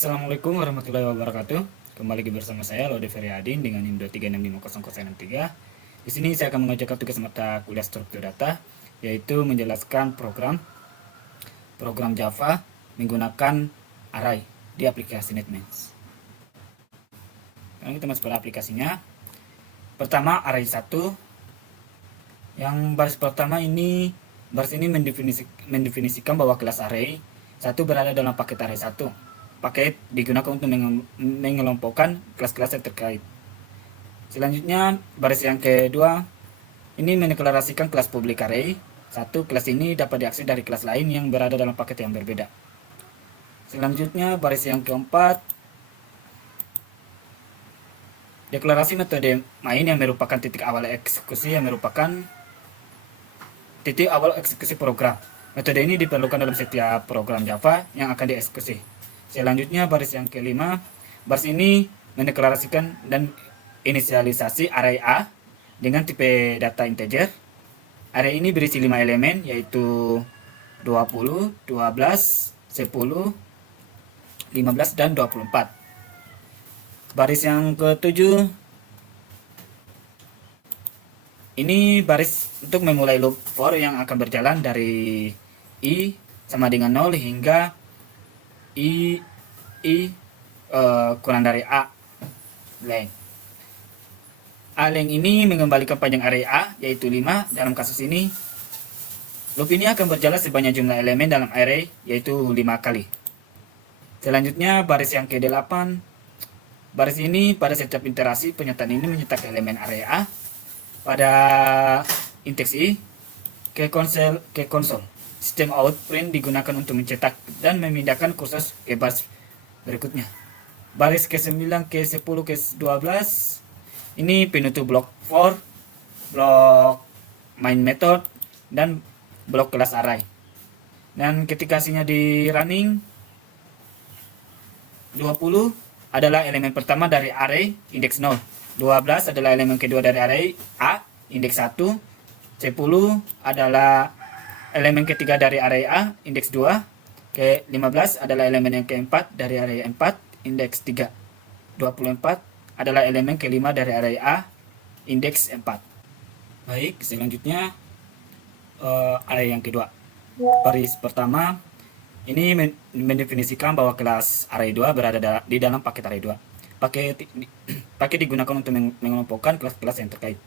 Assalamualaikum warahmatullahi wabarakatuh. Kembali lagi bersama saya Lode Feriadin dengan NIM 236500063. Di sini saya akan mengajarkan tugas mata kuliah struktur data, yaitu menjelaskan program Java menggunakan array di aplikasi NetBeans. Sekarang kita masuk pada aplikasinya. Pertama, array 1. Yang baris pertama ini, baris ini mendefinisikan bahwa kelas array 1 berada dalam paket array 1. Paket digunakan untuk mengelompokkan kelas-kelas yang terkait. Selanjutnya, baris yang kedua ini mendeklarasikan kelas public array. Satu, kelas ini dapat diakses dari kelas lain yang berada dalam paket yang berbeda. Selanjutnya, baris yang keempat, deklarasi metode main yang merupakan titik awal eksekusi program. Metode ini diperlukan dalam setiap program Java yang akan dieksekusi. Selanjutnya, baris yang kelima, baris ini mendeklarasikan dan inisialisasi array A dengan tipe data integer. Array ini berisi 5 elemen, yaitu 20, 12, 10, 15, dan 24. Baris yang ketujuh, ini baris untuk memulai loop for yang akan berjalan dari I sama dengan 0 hingga I kurang dari A length. A length ini mengembalikan panjang array A, yaitu 5. Dalam kasus ini, loop ini akan berjalan sebanyak jumlah elemen dalam array, yaitu 5 kali. Selanjutnya, baris yang ke-8. Baris ini pada setiap iterasi penyetaan ini mencetak elemen array A pada indeks I ke konsol. Sistem out print digunakan untuk mencetak dan memindahkan kursus ke baris berikutnya. Baris ke-9, ke-10, ke-12 ini penutup blok for, blok main method, dan blok kelas array. Dan ketika hasilnya di running, 20 adalah elemen pertama dari array indeks 0. 12 adalah elemen kedua dari array A indeks 1. 10 adalah elemen ketiga dari array A indeks 2. Ke-15 adalah elemen yang keempat dari array 4 indeks 3. 24 adalah elemen kelima dari array A indeks 4. Baik, selanjutnya array yang kedua. Baris pertama ini mendefinisikan bahwa kelas array 2 berada di dalam paket array 2. Paket digunakan untuk mengelompokkan kelas-kelas yang terkait.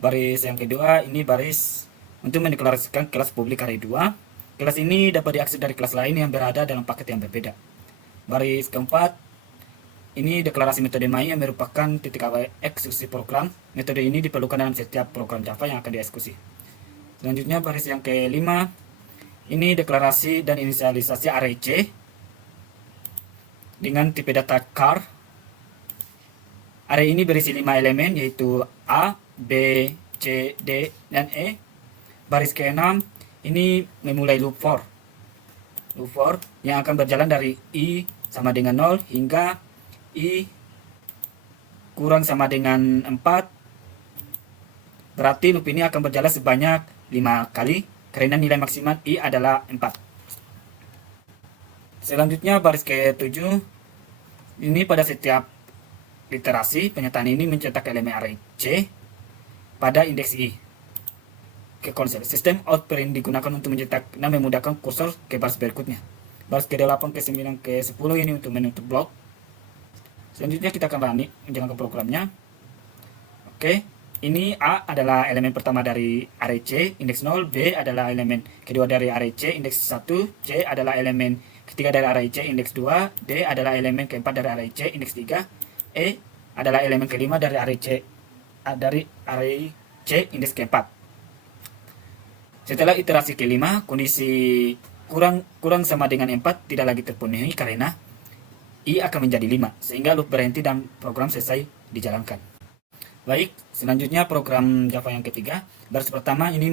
Baris yang kedua ini baris untuk mendeklarasikan kelas publik array 2. Kelas ini dapat diakses dari kelas lain yang berada dalam paket yang berbeda. Baris keempat ini deklarasi metode main yang merupakan titik awal eksekusi program. Metode ini diperlukan dalam setiap program Java yang akan dieksekusi. Selanjutnya, baris yang kelima ini deklarasi dan inisialisasi array C dengan tipe data char. Array ini berisi 5 elemen, yaitu A, B, C, D, dan E. Baris ke-6 ini memulai loop for yang akan berjalan dari I sama dengan 0 hingga I kurang sama dengan 4. Berarti loop ini akan berjalan sebanyak 5 kali karena nilai maksimal I adalah 4. Selanjutnya, baris ke-7 ini pada setiap iterasi penyetaan ini mencetak elemen array C pada indeks I ke konsol. Sistem out print digunakan untuk mencetak dan memudahkan kursor ke baris berikutnya. Baris ke-8, ke-9, ke-10 ini untuk menutup blok. Selanjutnya kita akan running menjalankan programnya. Oke, ini A adalah elemen pertama dari array C indeks 0, B adalah elemen kedua dari array C indeks 1, C adalah elemen ketiga dari array C indeks 2, D adalah elemen keempat dari array C indeks 3, E adalah elemen kelima dari array C indeks keempat. Setelah iterasi kelima, kondisi kurang sama dengan 4 tidak lagi terpenuhi karena I akan menjadi 5, sehingga loop berhenti dan program selesai dijalankan. Baik, selanjutnya program Java yang ketiga. Baris pertama ini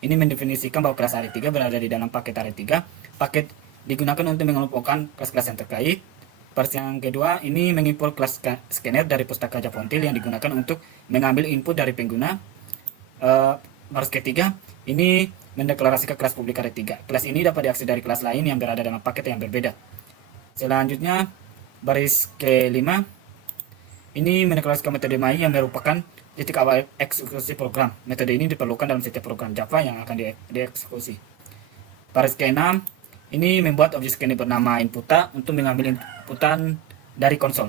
mendefinisikan bahwa kelas array 3 berada di dalam paket array 3. Paket digunakan untuk mengelompokkan kelas-kelas yang terkait. Baris yang kedua ini mengimport kelas scanner dari pustaka Java Until yang digunakan untuk mengambil input dari pengguna. Baris ketiga ini mendeklarasikan kelas publik array 3. Kelas ini dapat diakses dari kelas lain yang berada dalam paket yang berbeda. Selanjutnya, Baris ke-5 ini mendeklarasikan metode main yang merupakan titik awal eksekusi program. Metode ini diperlukan dalam setiap program Java yang akan dieksekusi. Baris ke-6 ini membuat objek scanner bernama inputa untuk mengambil inputan dari konsol.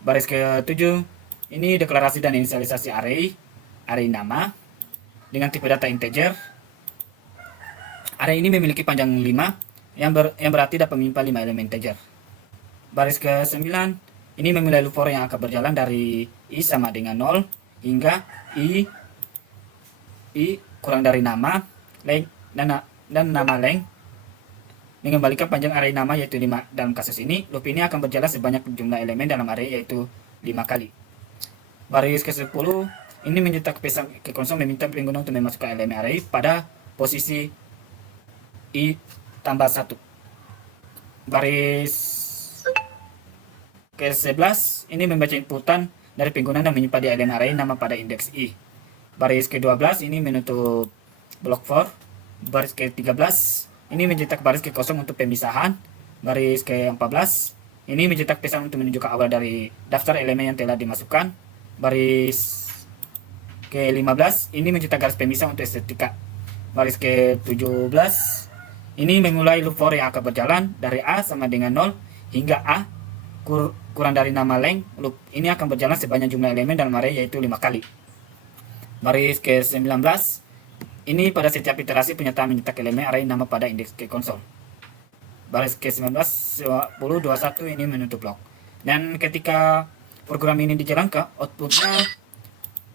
Baris ke-7 ini deklarasi dan inisialisasi array nama dengan tipe data integer. Array ini memiliki panjang 5 yang berarti dapat menyimpan 5 elemen integer. Baris ke-9 ini memulai loop for yang akan berjalan dari i sama dengan 0 hingga i kurang dari nama length dan nama length mengembalikan panjang array nama yaitu 5. Dalam kasus ini loop ini akan berjalan sebanyak jumlah elemen dalam array yaitu 5 kali. Baris ke-10 ini mencetak pesan ke konsol meminta pengguna untuk memasukkan elemen array pada posisi i tambah 1. Baris ke-11 ini membaca inputan dari pengguna dan menyimpan di elemen array nama pada indeks i. Baris ke-12 ini menutup blok for. Baris ke-13 ini mencetak baris ke kosong untuk pemisahan. Baris ke-14 ini mencetak pesan untuk menunjukkan awal dari daftar elemen yang telah dimasukkan. Baris ke-15 ini mencetak garis pemisah untuk estetika. Baris ke-17 ini memulai loop for yang akan berjalan dari a sama dengan 0 hingga a kurang dari nama length. Loop ini akan berjalan sebanyak jumlah elemen dalam array yaitu 5 kali. Baris ke-19 ini pada setiap iterasi penyetaan mencetak elemen array nama pada indeks ke konsol. Baris ke-19 10 21 ini menutup blok. Dan ketika program ini dijalankan, outputnya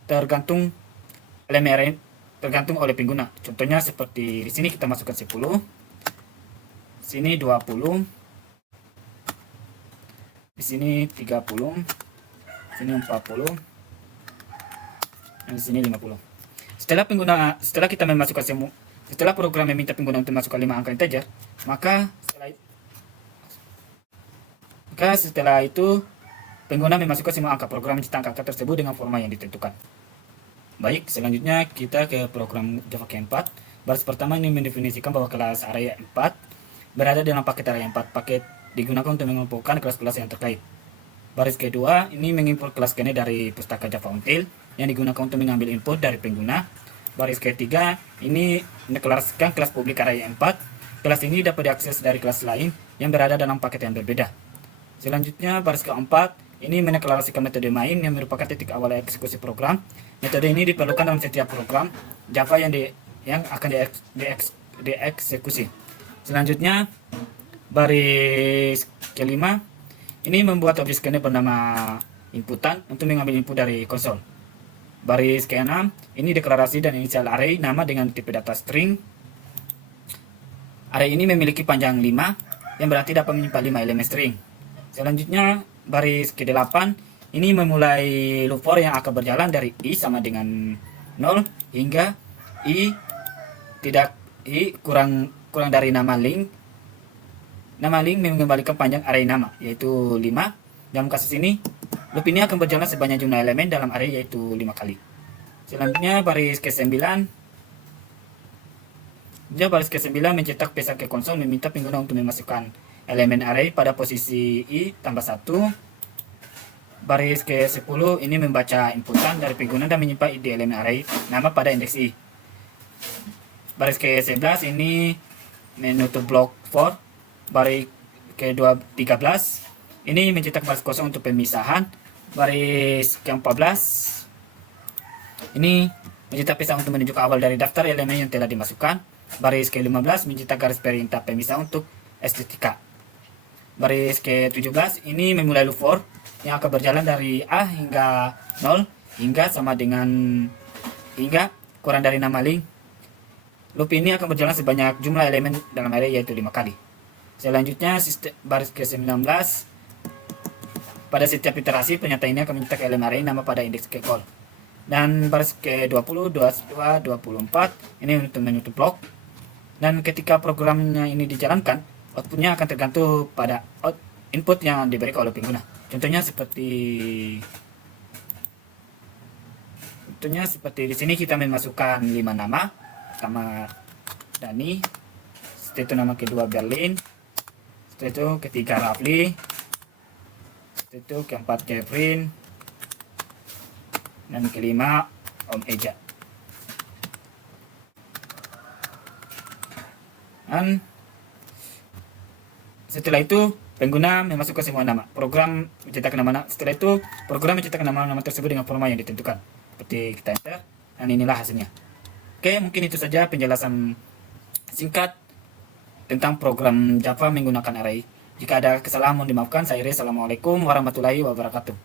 tergantung elemen array tergantung oleh pengguna. Contohnya seperti di sini kita masukkan 10, sini 20, di sini 30, sini 40, dan di sini 50. Setelah kita memasukkan setelah program meminta pengguna untuk masukkan 5 angka integer, maka setelah itu pengguna memasukkan semua angka program mencetak angka tersebut dengan format yang ditentukan. Baik, selanjutnya kita ke program Java ke-4. Baris pertama ini mendefinisikan bahwa kelas array 4 berada dalam paket array 4. Paket digunakan untuk mengumpulkan kelas-kelas yang terkait. Baris kedua ini mengimport kelas kene dari pustaka Java Until yang digunakan untuk mengambil input dari pengguna. Baris ketiga ini mendeklarasikan kelas publik array 4. Kelas ini dapat diakses dari kelas lain yang berada dalam paket yang berbeda. Selanjutnya baris keempat ini mendeklarasikan metode main yang merupakan titik awal eksekusi program. Metode ini diperlukan dalam setiap program Java yang akan dieksekusi. Selanjutnya baris kelima ini membuat objek scanner bernama inputan untuk mengambil input dari konsol. Baris ke-6 ini deklarasi dan inisial array nama dengan tipe data string. Array ini memiliki panjang 5 yang berarti dapat menyimpan 5 elemen string. Selanjutnya baris ke-8 ini memulai loop for yang akan berjalan dari i sama dengan 0 hingga i kurang dari nama link. Nama link mengembalikan panjang array nama yaitu 5. Dalam kasus ini loop ini akan berjalan sebanyak jumlah elemen dalam array yaitu 5 kali. Selanjutnya baris ke-9 mencetak pesan ke konsol meminta pengguna untuk memasukkan elemen array pada posisi i tambah 1. Baris ke-10 ini membaca inputan dari pengguna dan menyimpan di elemen array nama pada indeks i. Baris ke-11 ini menutup blok for. Baris ke-13 ini mencetak baris kosong untuk pemisahan. Baris ke-14 ini mencetak pesan untuk menunjukkan awal dari daftar elemen yang telah dimasukkan. Baris ke-15 mencetak garis perintah pemisah untuk estetika. Baris ke-17 ini memulai loop for yang akan berjalan dari a hingga 0 hingga kurang dari nama link. Loop ini akan berjalan sebanyak jumlah elemen dalam array yaitu 5 kali. Selanjutnya baris ke-19 pada setiap iterasi penyataan ini akan mencetak elemen array nama pada indeks ke call. Dan baris ke-20, 22, 24 ini untuk menutup blok. Dan ketika programnya ini dijalankan, outputnya akan tergantung pada input yang diberikan oleh pengguna. Contohnya seperti di sini kita memasukkan 5 nama. Pertama Dani, setelah itu nama kedua Berlin, Setelah itu ketiga Rafli. Setelah itu keempat Kevin. Dan kelima Om Eja. Dan setelah itu pengguna memasukkan semua nama. Program mencetak nama. Setelah itu program mencetak nama-nama tersebut dengan format yang ditentukan. Seperti kita enter. Dan inilah hasilnya. Oke, mungkin itu saja penjelasan singkat tentang program Java menggunakan array. Jika ada kesalahan mohon dimaafkan. Saya Ire. Assalamualaikum warahmatullahi wabarakatuh.